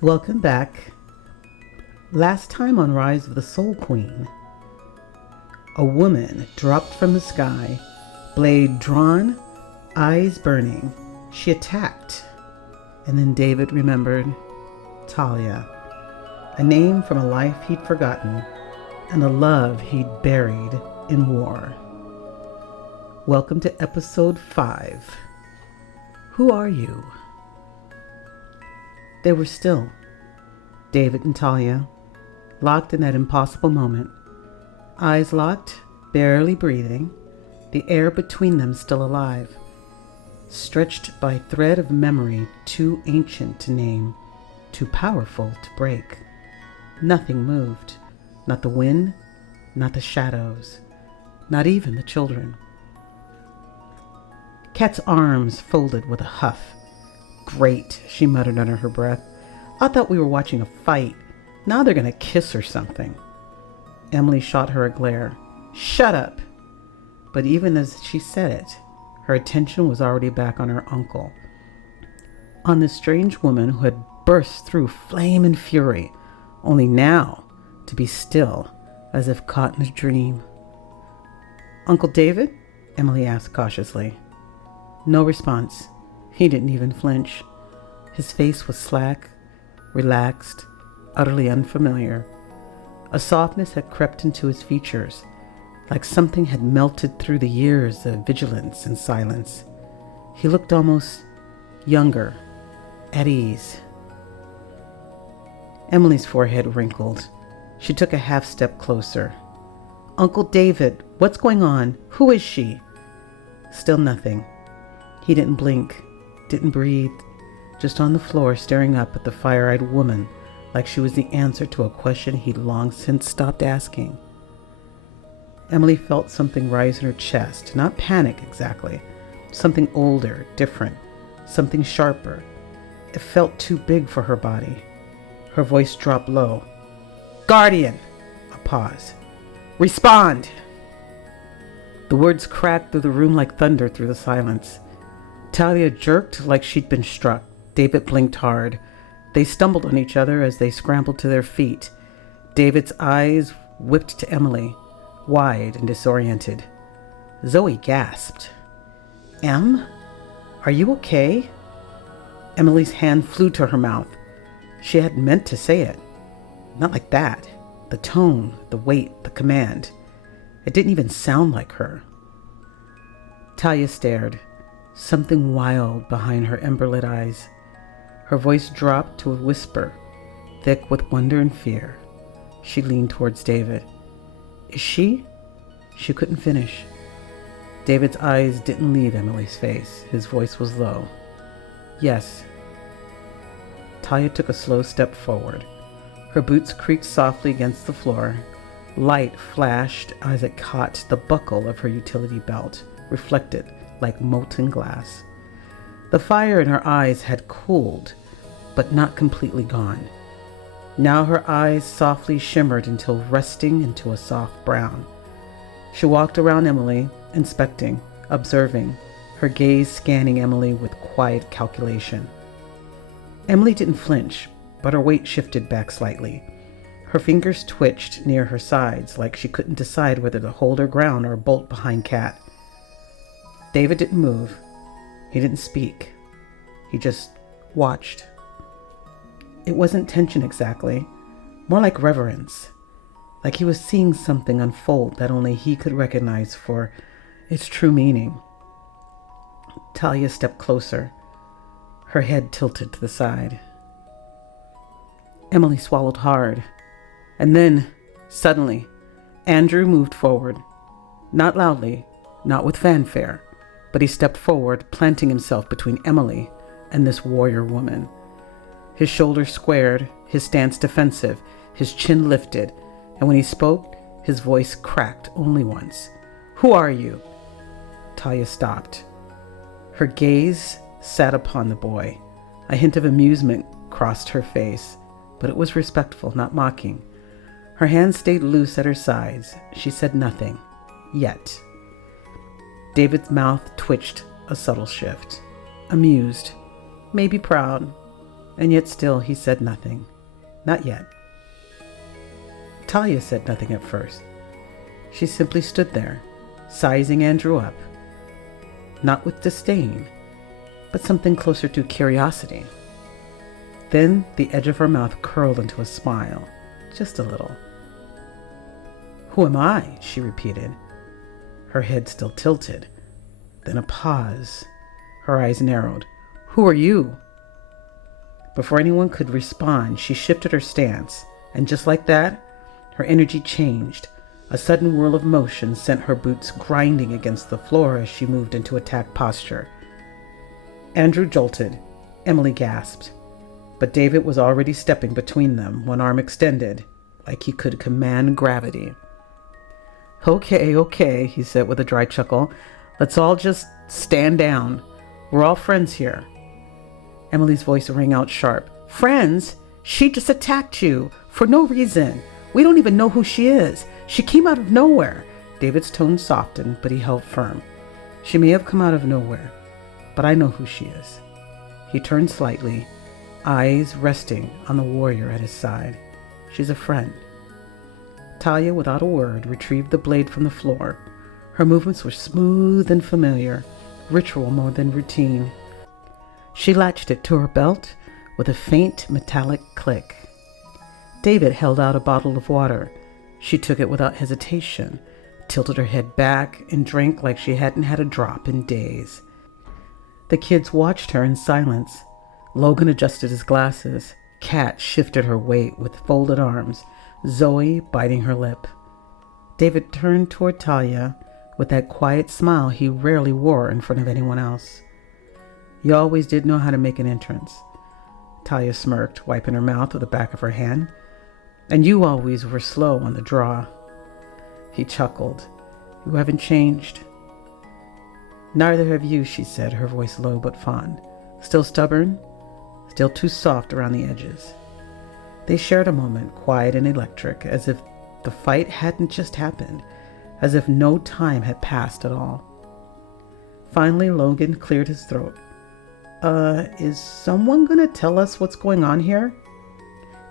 Welcome back. Last time on Rise of the Soul Queen, a woman dropped from the sky, blade drawn, eyes burning. She attacked. And then David remembered Talia, a name from a life he'd forgotten and a love he'd buried in war. Welcome to episode 5. Who are you? They were still, David and Talia, locked in that impossible moment. Eyes locked, barely breathing, the air between them still alive, stretched by thread of memory too ancient to name, too powerful to break. Nothing moved, not the wind, not the shadows, not even the children. Kat's arms folded with a huff. "Great," she muttered under her breath. "I thought we were watching a fight. Now they're going to kiss or something." Emily shot her a glare. "Shut up!" But even as she said it, her attention was already back on her uncle, on the strange woman who had burst through flame and fury, only now to be still, as if caught in a dream. "Uncle David?" Emily asked cautiously. No response. He didn't even flinch. His face was slack, relaxed, utterly unfamiliar. A softness had crept into his features, like something had melted through the years of vigilance and silence. He looked almost younger, at ease. Emily's forehead wrinkled. She took a half step closer. "Uncle David, what's going on? Who is she?" Still nothing. He didn't blink, didn't breathe, just on the floor staring up at the fire-eyed woman like she was the answer to a question he'd long since stopped asking. Emily felt something rise in her chest, not panic exactly, something older, different, something sharper. It felt too big for her body. Her voice dropped low. "Guardian!" A pause. "Respond!" The words cracked through the room like thunder through the silence. Talia jerked like she'd been struck. David blinked hard. They stumbled on each other as they scrambled to their feet. David's eyes whipped to Emily, wide and disoriented. Zoe gasped. "Em? Are you okay?" Emily's hand flew to her mouth. She hadn't meant to say it. Not like that. The tone, the weight, the command. It didn't even sound like her. Talia stared. Something wild behind her ember-lit eyes. Her voice dropped to a whisper, thick with wonder and fear. She leaned towards David. "Is she?" She couldn't finish. David's eyes didn't leave Emily's face. His voice was low. "Yes." Talia took a slow step forward. Her boots creaked softly against the floor. Light flashed as it caught the buckle of her utility belt, reflected like molten glass. The fire in her eyes had cooled, but not completely gone. Now her eyes softly shimmered until resting into a soft brown. She walked around Emily, inspecting, observing, her gaze scanning Emily with quiet calculation. Emily didn't flinch, but her weight shifted back slightly. Her fingers twitched near her sides like she couldn't decide whether to hold her ground or bolt behind Kat. David didn't move. He didn't speak. He just watched. It wasn't tension exactly, more like reverence, like he was seeing something unfold that only he could recognize for its true meaning. Talia stepped closer, her head tilted to the side. Emily swallowed hard, and then, suddenly, Andrew moved forward. Not loudly, not with fanfare, but he stepped forward, planting himself between Emily and this warrior woman. His shoulders squared, his stance defensive, his chin lifted, and when he spoke, his voice cracked only once. "Who are you?" Talia stopped. Her gaze sat upon the boy. A hint of amusement crossed her face, but it was respectful, not mocking. Her hands stayed loose at her sides. She said nothing. Yet. David's mouth twitched a subtle shift. Amused. Maybe proud. And yet still he said nothing. Not yet. Talia said nothing at first. She simply stood there, sizing Andrew up. Not with disdain, but something closer to curiosity. Then the edge of her mouth curled into a smile, just a little. "Who am I?" she repeated, her head still tilted. Then a pause. Her eyes narrowed. "Who are you?" Before anyone could respond, she shifted her stance, and just like that, her energy changed. A sudden whirl of motion sent her boots grinding against the floor as she moved into attack posture. Andrew jolted. Emily gasped. But David was already stepping between them, one arm extended, like he could command gravity. Okay, he said with a dry chuckle. "Let's all just stand down. We're all friends here." Emily's voice rang out sharp. "Friends? She just attacked you, for no reason. We don't even know who she is. She came out of nowhere." David's tone softened, but he held firm. "She may have come out of nowhere, but I know who she is." He turned slightly, eyes resting on the warrior at his side. "She's a friend." Talia, without a word, retrieved the blade from the floor. Her movements were smooth and familiar, ritual more than routine. She latched it to her belt with a faint metallic click. David held out a bottle of water. She took it without hesitation, tilted her head back, and drank like she hadn't had a drop in days. The kids watched her in silence. Logan adjusted his glasses. Kat shifted her weight with folded arms, Zoe biting her lip. David turned toward Talia with that quiet smile he rarely wore in front of anyone else. "You always did know how to make an entrance." Talia smirked, wiping her mouth with the back of her hand. "And you always were slow on the draw." He chuckled. "You haven't changed." "Neither have you," she said, her voice low but fond. "Still stubborn? Still too soft around the edges." They shared a moment, quiet and electric, as if the fight hadn't just happened, as if no time had passed at all. Finally, Logan cleared his throat. Is someone gonna tell us what's going on here?"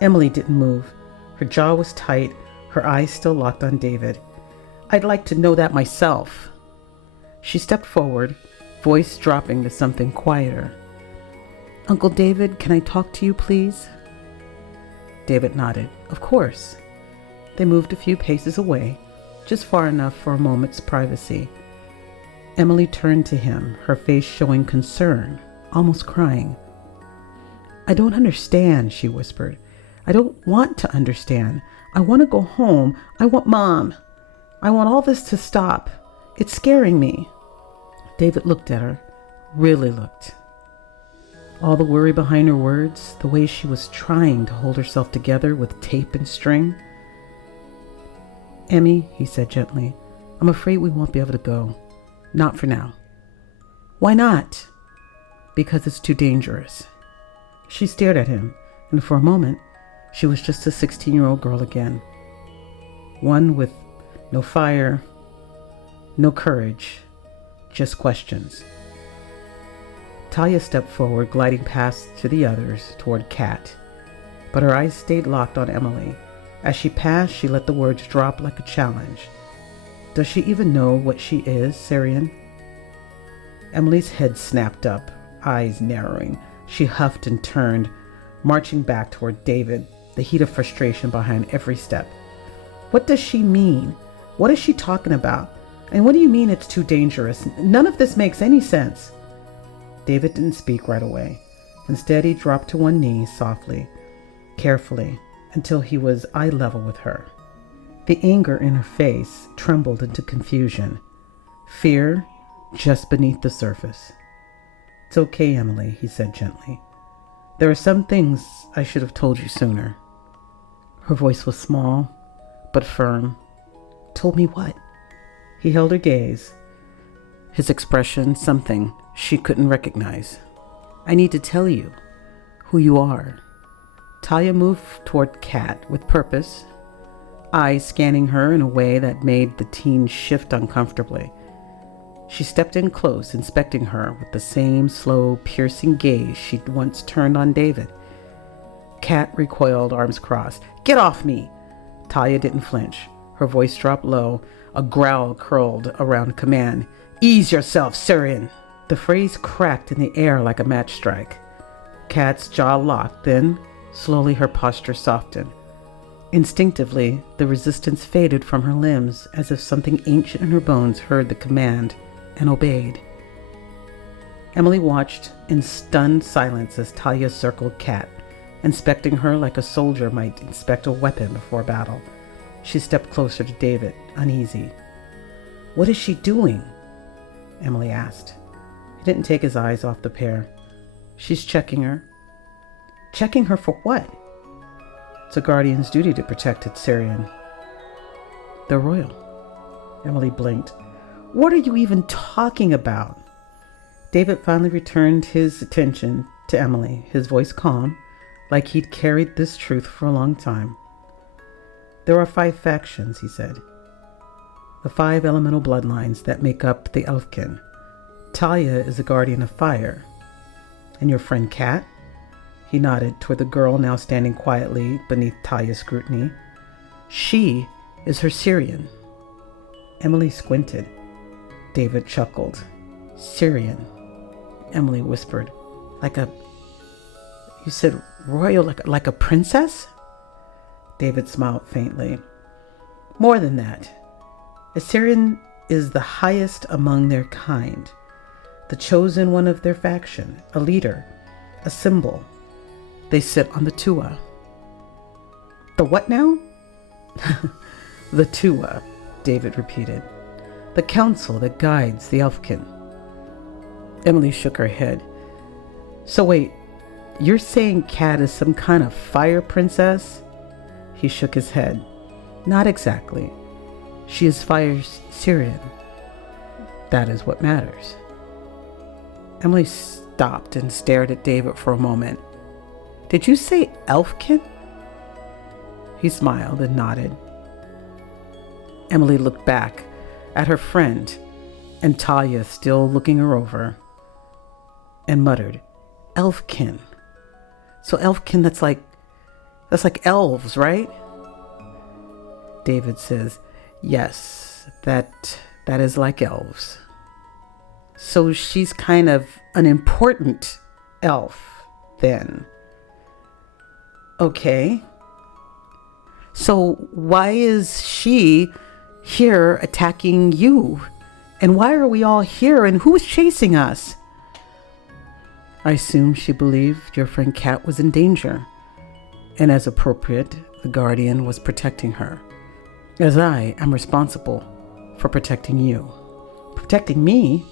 Emily didn't move. Her jaw was tight, her eyes still locked on David. "I'd like to know that myself." She stepped forward, voice dropping to something quieter. "Uncle David, can I talk to you, please?" David nodded. "Of course." They moved a few paces away, just far enough for a moment's privacy. Emily turned to him, her face showing concern, almost crying. "I don't understand," she whispered. "I don't want to understand. I want to go home. I want Mom. I want all this to stop. It's scaring me." David looked at her, really looked. All the worry behind her words, the way she was trying to hold herself together with tape and string. "Emmy," he said gently, "I'm afraid we won't be able to go. Not for now." "Why not?" "Because it's too dangerous." She stared at him, and for a moment, she was just a 16-year-old girl again. One with no fire, no courage, just questions. Talia stepped forward, gliding past to the others toward Kat, but her eyes stayed locked on Emily. As she passed, she let the words drop like a challenge. "Does she even know what she is, Syrian?" Emily's head snapped up, eyes narrowing. She huffed and turned, marching back toward David, the heat of frustration behind every step. "What does she mean? What is she talking about? And what do you mean it's too dangerous? None of this makes any sense." David didn't speak right away. Instead, he dropped to one knee softly, carefully, until he was eye level with her. The anger in her face trembled into confusion, fear just beneath the surface. "It's okay, Emily," he said gently. "There are some things I should have told you sooner." Her voice was small, but firm. "Told me what?" He held her gaze, his expression something she couldn't recognize. "I need to tell you who you are." Talia moved toward Kat with purpose, eyes scanning her in a way that made the teen shift uncomfortably. She stepped in close, inspecting her with the same slow, piercing gaze she'd once turned on David. Kat recoiled, arms crossed. Get off me! Talia didn't flinch. Her voice dropped low. A growl curled around command. Ease yourself, Syrian! The phrase cracked in the air like a match strike. Kat's jaw locked, then, slowly her posture softened. Instinctively, the resistance faded from her limbs, as if something ancient in her bones heard the command and obeyed. Emily watched in stunned silence as Talia circled Kat, inspecting her like a soldier might inspect a weapon before battle. She stepped closer to David, uneasy. What is she doing? Emily asked. He didn't take his eyes off the pair. She's checking her. Checking her for what? It's a guardian's duty to protect its Syrian. They're royal. Emily blinked. What are you even talking about? David finally returned his attention to Emily, his voice calm, like he'd carried this truth for a long time. There are 5 factions, he said. The 5 elemental bloodlines that make up the Elfkin. Talia is a guardian of fire. And your friend Kat? He nodded toward the girl now standing quietly beneath Talia's scrutiny. She is her Syrian. Emily squinted. David chuckled. Syrian, Emily whispered. You said royal, like a princess? David smiled faintly. More than that. A Syrian is the highest among their kind, the chosen one of their faction, a leader, a symbol. They sit on the Tua. The what now? The Tua, David repeated. The council that guides the Elfkin. Emily shook her head. So wait, you're saying Kat is some kind of fire princess? He shook his head. Not exactly. She is fire's Syrian. That is what matters. Emily stopped and stared at David for a moment. Did you say Elfkin? He smiled and nodded. Emily looked back at her friend and Talia still looking her over and muttered, Elfkin. So Elfkin, that's like elves, right? David says, yes, that is like elves. So she's kind of an important elf, then. Okay. So why is she here attacking you? And why are we all here? And who's chasing us? I assume she believed your friend Kat was in danger. And as appropriate, the guardian was protecting her. As I am responsible for protecting you. Protecting me?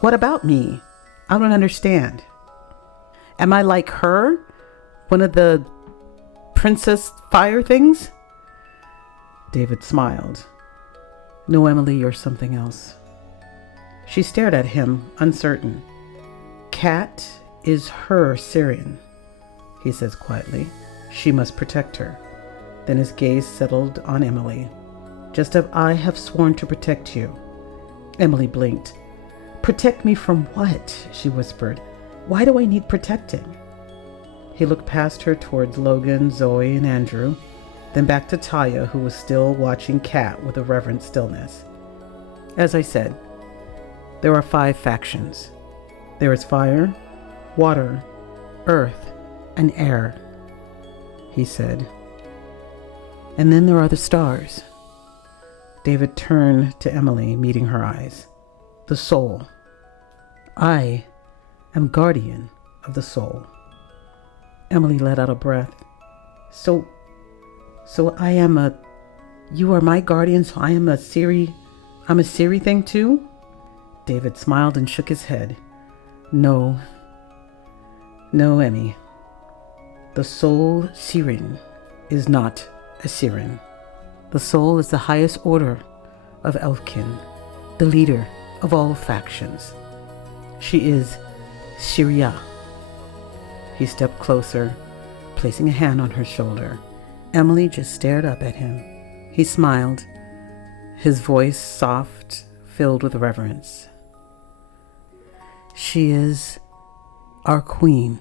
What about me? I don't understand. Am I like her? One of the princess fire things? David smiled. No, Emily, you're something else. She stared at him, uncertain. Kat is her Syrian, he says quietly. She must protect her. Then his gaze settled on Emily. Just as I have sworn to protect you. Emily blinked. Protect me from what? She whispered. Why do I need protecting? He looked past her towards Logan, Zoe, and Andrew, then back to Talia, who was still watching Kat with a reverent stillness. As I said, there are 5 factions. There is fire, water, earth, and air, he said. And then there are the stars. David turned to Emily, meeting her eyes. The soul. I am guardian of the soul. Emily let out a breath. So I am you are my guardian, so I am I'm a Siri thing too? David smiled and shook his head. No, Emmy. The soul Syrian is not a Syrian. The soul is the highest order of Elfkin, the leader of all factions. She is Syria. He stepped closer, placing a hand on her shoulder. Emily just stared up at him. He smiled, his voice soft, filled with reverence. She is our queen.